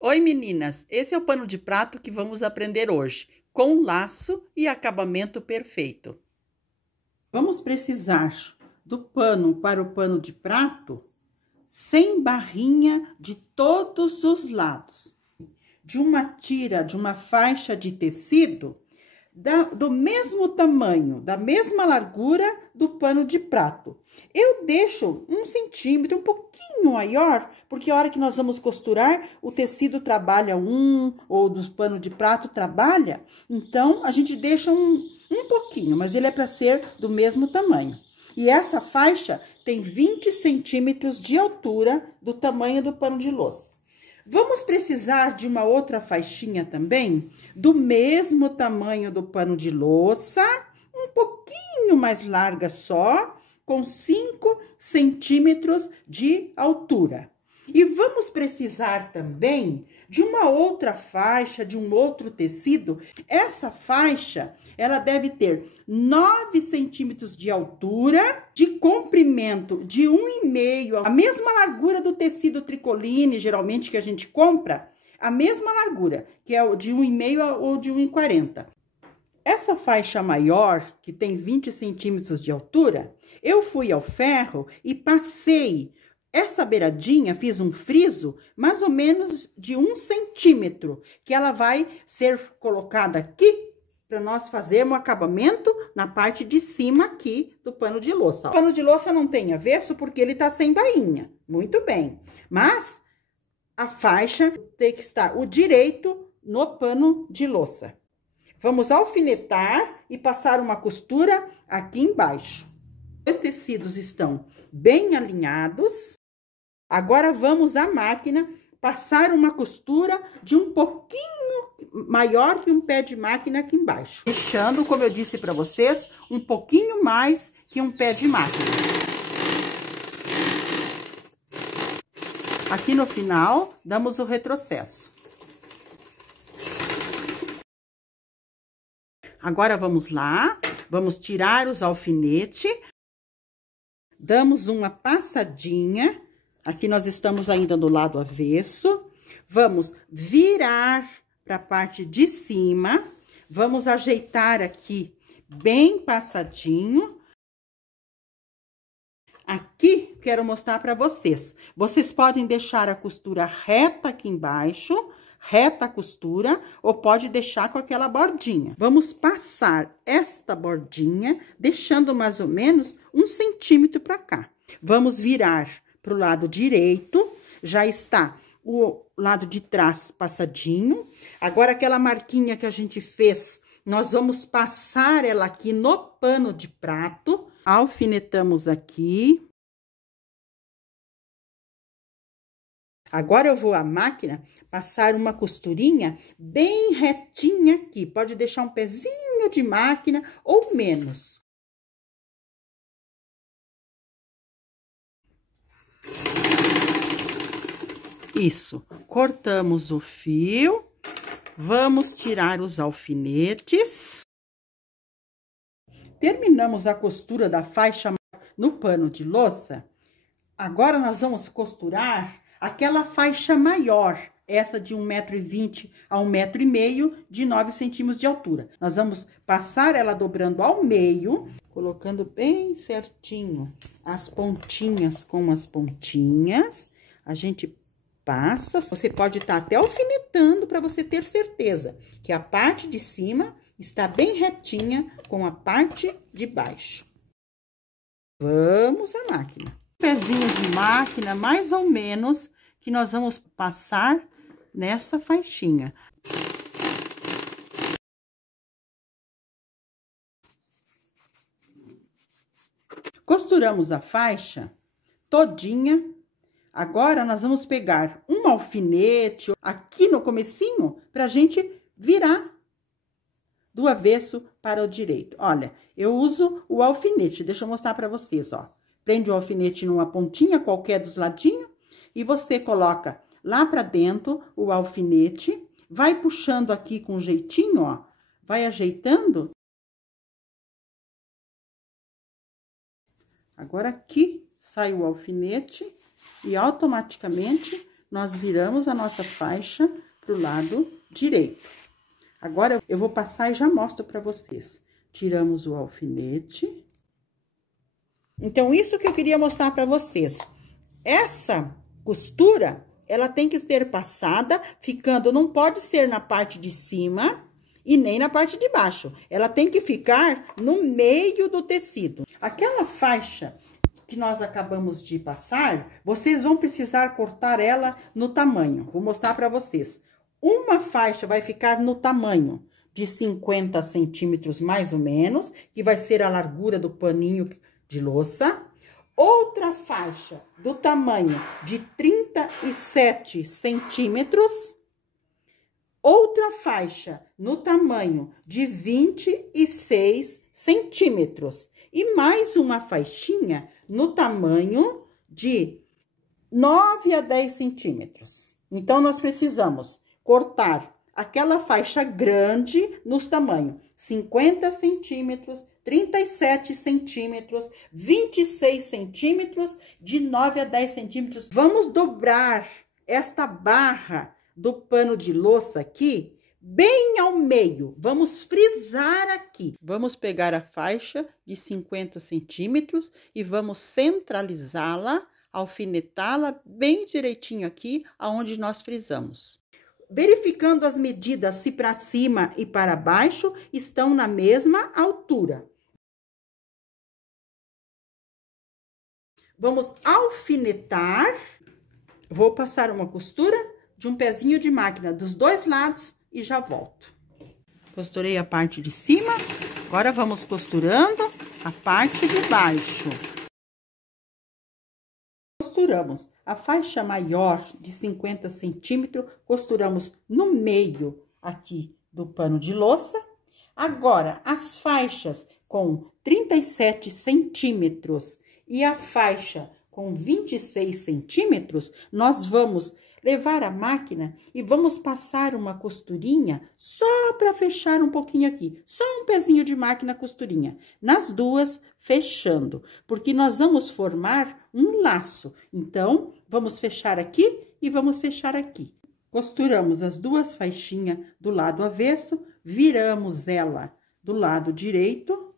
Oi meninas, esse é o pano de prato que vamos aprender hoje, com laço e acabamento perfeito. Vamos precisar do pano para o pano de prato sem barrinha de todos os lados, de uma tira, de uma faixa de tecido do mesmo tamanho, da mesma largura do pano de prato. Eu deixo 1 centímetro, um pouquinho maior, porque a hora que nós vamos costurar, o tecido trabalha ou do pano de prato trabalha, então a gente deixa um pouquinho, mas ele é para ser do mesmo tamanho. E essa faixa tem 20 centímetros de altura do tamanho do pano de louça. Vamos precisar de uma outra faixinha também, do mesmo tamanho do pano de louça, um pouquinho mais larga só, com 5 centímetros de altura. E vamos precisar também de uma outra faixa, de um outro tecido. Essa faixa, ela deve ter 9 centímetros de altura, de comprimento de 1,5, a mesma largura do tecido tricoline, geralmente, que a gente compra, a mesma largura, que é de 1,5 ou de 1,40. Essa faixa maior, que tem 20 centímetros de altura, eu fui ao ferro e passei essa beiradinha, fiz um friso mais ou menos de 1 centímetro, que ela vai ser colocada aqui para nós fazermos o acabamento na parte de cima aqui do pano de louça. O pano de louça não tem avesso porque ele tá sem bainha, muito bem. Mas a faixa tem que estar o direito no pano de louça. Vamos alfinetar e passar uma costura aqui embaixo. Os tecidos estão bem alinhados. Agora, vamos à máquina passar uma costura de um pouquinho maior que um pé de máquina aqui embaixo. Deixando, como eu disse para vocês, um pouquinho mais que um pé de máquina. Aqui no final, damos o retrocesso. Agora, vamos lá, vamos tirar os alfinetes. Damos uma passadinha. Aqui nós estamos ainda do lado avesso. Vamos virar para a parte de cima. Vamos ajeitar aqui bem passadinho. Aqui, quero mostrar para vocês. Vocês podem deixar a costura reta aqui embaixo, reta a costura, ou pode deixar com aquela bordinha. Vamos passar esta bordinha, deixando mais ou menos 1 centímetro para cá. Vamos virar para o lado direito, já está o lado de trás passadinho. Agora, aquela marquinha que a gente fez, nós vamos passar ela aqui no pano de prato, alfinetamos aqui. Agora, eu vou à máquina passar uma costurinha bem retinha aqui. Pode deixar um pezinho de máquina ou menos. Isso. Cortamos o fio. Vamos tirar os alfinetes. Terminamos a costura da faixa no pano de louça. Agora, nós vamos costurar aquela faixa maior, essa de 1,20 m a 1,5 m, de 9 centímetros de altura. Nós vamos passar ela dobrando ao meio, colocando bem certinho as pontinhas com as pontinhas. A gente passa, você pode estar até alfinetando para você ter certeza que a parte de cima está bem retinha com a parte de baixo. Vamos à máquina. Pezinho de máquina, mais ou menos, que nós vamos passar nessa faixinha. Costuramos a faixa todinha. Agora, nós vamos pegar um alfinete aqui no comecinho pra gente virar do avesso para o direito. Olha, eu uso o alfinete, deixa eu mostrar pra vocês, ó. Prende o alfinete numa pontinha qualquer dos ladinhos e você coloca lá pra dentro o alfinete, vai puxando aqui com jeitinho, ó, vai ajeitando. Agora, aqui sai o alfinete e automaticamente nós viramos a nossa faixa pro lado direito. Agora, eu vou passar e já mostro para vocês. Tiramos o alfinete. Então, isso que eu queria mostrar para vocês. Essa costura, ela tem que ser passada, ficando, não pode ser na parte de cima e nem na parte de baixo. Ela tem que ficar no meio do tecido. Aquela faixa que nós acabamos de passar, vocês vão precisar cortar ela no tamanho. Vou mostrar para vocês. Uma faixa vai ficar no tamanho de 50 centímetros, mais ou menos, que vai ser a largura do paninho de louça. Outra faixa do tamanho de 37 centímetros. Outra faixa no tamanho de 26 centímetros. E mais uma faixinha no tamanho de 9 a 10 centímetros. Então, nós precisamos cortar aquela faixa grande nos tamanhos 50 centímetros, 37 centímetros, 26 centímetros, de 9 a 10 centímetros. Vamos dobrar esta barra do pano de louça aqui, bem ao meio. Vamos frisar aqui. Vamos pegar a faixa de 50 centímetros e vamos centralizá-la, alfinetá-la bem direitinho aqui, aonde nós frisamos. Verificando as medidas, se para cima e para baixo estão na mesma altura. Vamos alfinetar. Vou passar uma costura de um pezinho de máquina dos dois lados e já volto. Costurei a parte de cima, agora vamos costurando a parte de baixo. Costuramos a faixa maior de 50 centímetros, costuramos no meio aqui do pano de louça. Agora, as faixas com 37 centímetros e a faixa com 26 centímetros, nós vamos levar a máquina e vamos passar uma costurinha só para fechar um pouquinho aqui. Só um pezinho de máquina costurinha. Nas duas, fechando. Porque nós vamos formar um laço. Então, vamos fechar aqui e vamos fechar aqui. Costuramos as duas faixinhas do lado avesso, viramos ela do lado direito,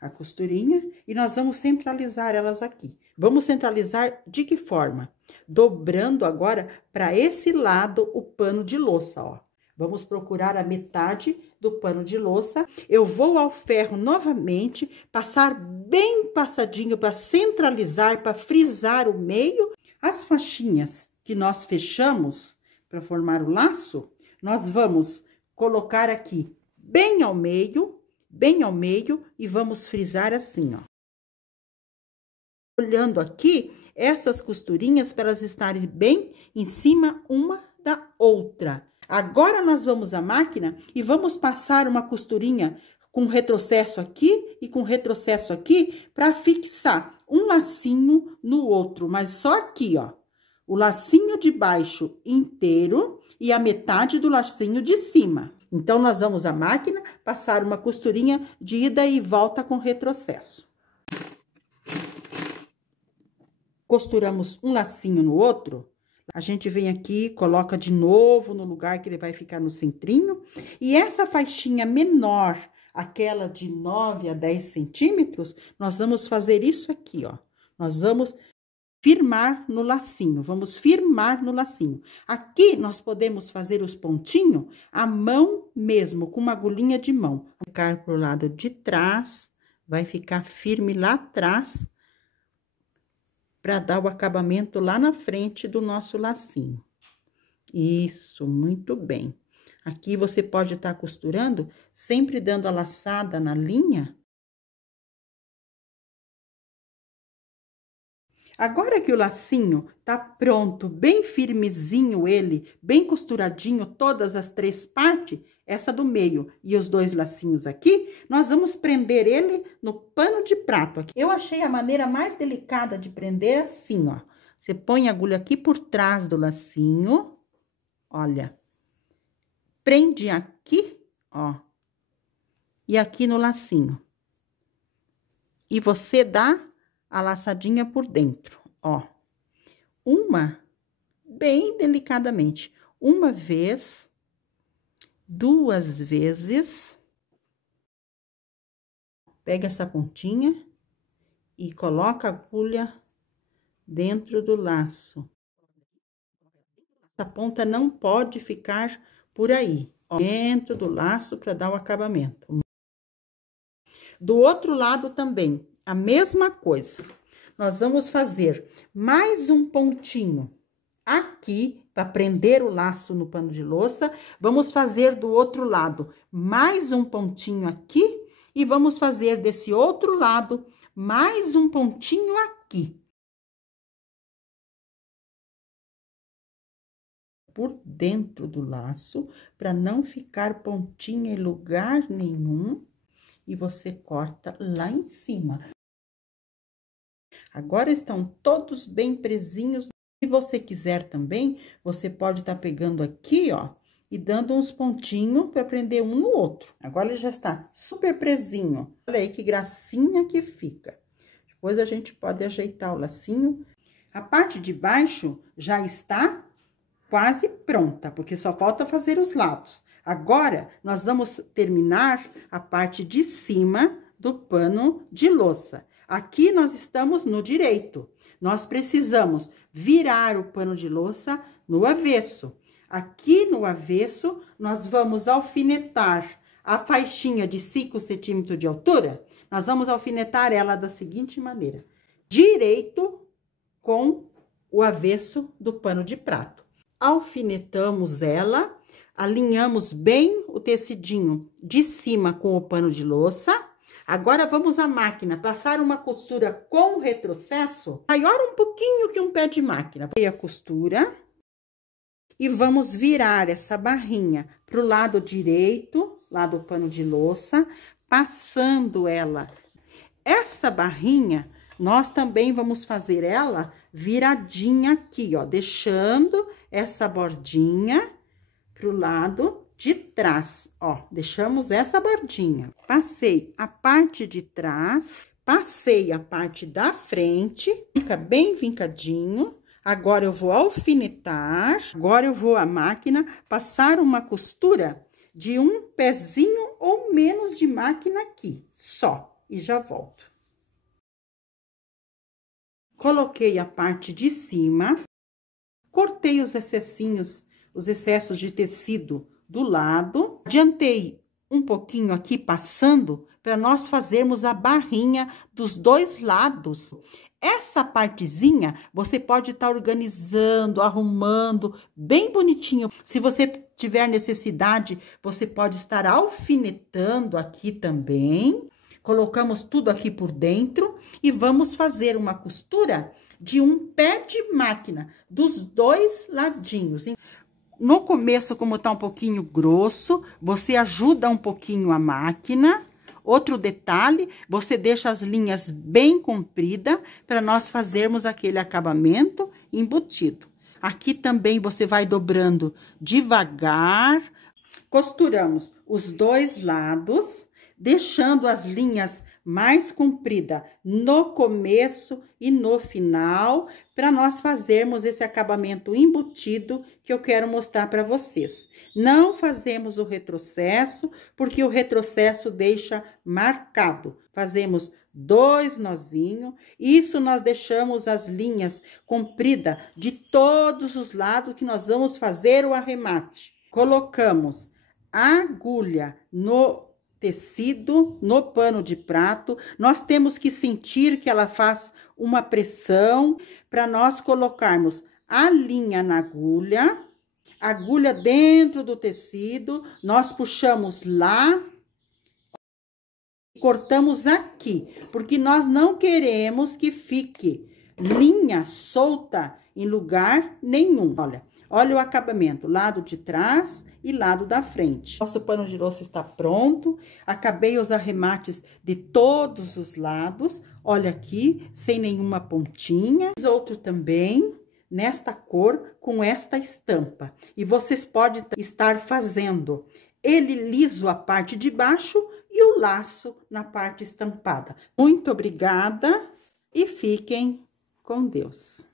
a costurinha, e nós vamos centralizar elas aqui. Vamos centralizar de que forma? Dobrando agora para esse lado o pano de louça, ó. Vamos procurar a metade do pano de louça. Eu vou ao ferro novamente, passar bem passadinho para centralizar, para frisar o meio. As faixinhas que nós fechamos para formar o laço, nós vamos colocar aqui bem ao meio, e vamos frisar assim, ó. Olhando aqui, essas costurinhas para elas estarem bem em cima uma da outra. Agora, nós vamos à máquina e vamos passar uma costurinha com retrocesso aqui e com retrocesso aqui para fixar um lacinho no outro, mas só aqui, ó. O lacinho de baixo inteiro e a metade do lacinho de cima. Então, nós vamos à máquina passar uma costurinha de ida e volta com retrocesso. Costuramos um lacinho no outro, a gente vem aqui, coloca de novo no lugar que ele vai ficar no centrinho. E essa faixinha menor, aquela de 9 a 10 centímetros, nós vamos fazer isso aqui, ó. Nós vamos firmar no lacinho, vamos firmar no lacinho. Aqui, nós podemos fazer os pontinhos à mão mesmo, com uma agulhinha de mão. Vai ficar pro lado de trás, vai ficar firme lá atrás, para dar o acabamento lá na frente do nosso lacinho. Isso, muito bem. Aqui você pode estar costurando, sempre dando a laçada na linha. Agora que o lacinho tá pronto, bem firmezinho ele, bem costuradinho, todas as três partes, essa do meio e os dois lacinhos aqui, nós vamos prender ele no pano de prato aqui. Eu achei a maneira mais delicada de prender assim, ó. Você põe a agulha aqui por trás do lacinho, olha. Prende aqui, ó, e aqui no lacinho. E você dá a laçadinha por dentro, ó. Uma bem delicadamente. Uma vez, 2 vezes. Pega essa pontinha e coloca a agulha dentro do laço. Essa ponta não pode ficar por aí, ó, dentro do laço para dar o acabamento. Do outro lado também, a mesma coisa. Nós vamos fazer mais um pontinho aqui para prender o laço no pano de louça. Vamos fazer do outro lado mais um pontinho aqui e vamos fazer desse outro lado mais um pontinho aqui. Por dentro do laço, para não ficar pontinha em lugar nenhum, e você corta lá em cima. Agora estão todos bem presinhos. Se você quiser também, você pode estar pegando aqui, ó, e dando uns pontinhos para prender um no outro. Agora ele já está super presinho. Olha aí que gracinha que fica. Depois a gente pode ajeitar o lacinho. A parte de baixo já está quase pronta, porque só falta fazer os lados. Agora, nós vamos terminar a parte de cima do pano de louça. Aqui nós estamos no direito. Nós precisamos virar o pano de louça no avesso. Aqui no avesso, nós vamos alfinetar a faixinha de 5 centímetros de altura. Nós vamos alfinetar ela da seguinte maneira: direito com o avesso do pano de prato. Alfinetamos ela, alinhamos bem o tecidinho de cima com o pano de louça. Agora, vamos à máquina, passar uma costura com retrocesso maior um pouquinho que um pé de máquina. A costura e vamos virar essa barrinha para o lado direito, lá do pano de louça, passando ela. Essa barrinha, nós também vamos fazer ela viradinha aqui, ó, deixando essa bordinha pro lado de trás, ó, deixamos essa bordinha. Passei a parte de trás, passei a parte da frente, fica bem vincadinho. Agora eu vou alfinetar, agora eu vou à máquina passar uma costura de um pezinho ou menos de máquina aqui, só, e já volto. Coloquei a parte de cima, cortei os excessinhos, os excessos de tecido do lado, adiantei um pouquinho aqui passando para nós fazermos a barrinha dos dois lados. Essa partezinha você pode estar organizando, arrumando bem bonitinho. Se você tiver necessidade, você pode estar alfinetando aqui também. Colocamos tudo aqui por dentro e vamos fazer uma costura de um pé de máquina, dos dois ladinhos. No começo, como tá um pouquinho grosso, você ajuda um pouquinho a máquina. Outro detalhe, você deixa as linhas bem compridas para nós fazermos aquele acabamento embutido. Aqui também você vai dobrando devagar. Costuramos os dois lados, deixando as linhas mais compridas no começo e no final, para nós fazermos esse acabamento embutido que eu quero mostrar para vocês. Não fazemos o retrocesso, porque o retrocesso deixa marcado. Fazemos 2 nozinhos, isso nós deixamos as linhas compridas de todos os lados que nós vamos fazer o arremate. Colocamos a agulha no tecido, no pano de prato, nós temos que sentir que ela faz uma pressão para nós colocarmos a linha na agulha, agulha dentro do tecido, nós puxamos lá, cortamos aqui, porque nós não queremos que fique linha solta em lugar nenhum. Olha o acabamento, lado de trás e lado da frente. Nosso pano de louça está pronto. Acabei os arremates de todos os lados. Olha aqui, sem nenhuma pontinha. Outro também, nesta cor, com esta estampa. E vocês podem estar fazendo ele liso a parte de baixo e o laço na parte estampada. Muito obrigada e fiquem com Deus.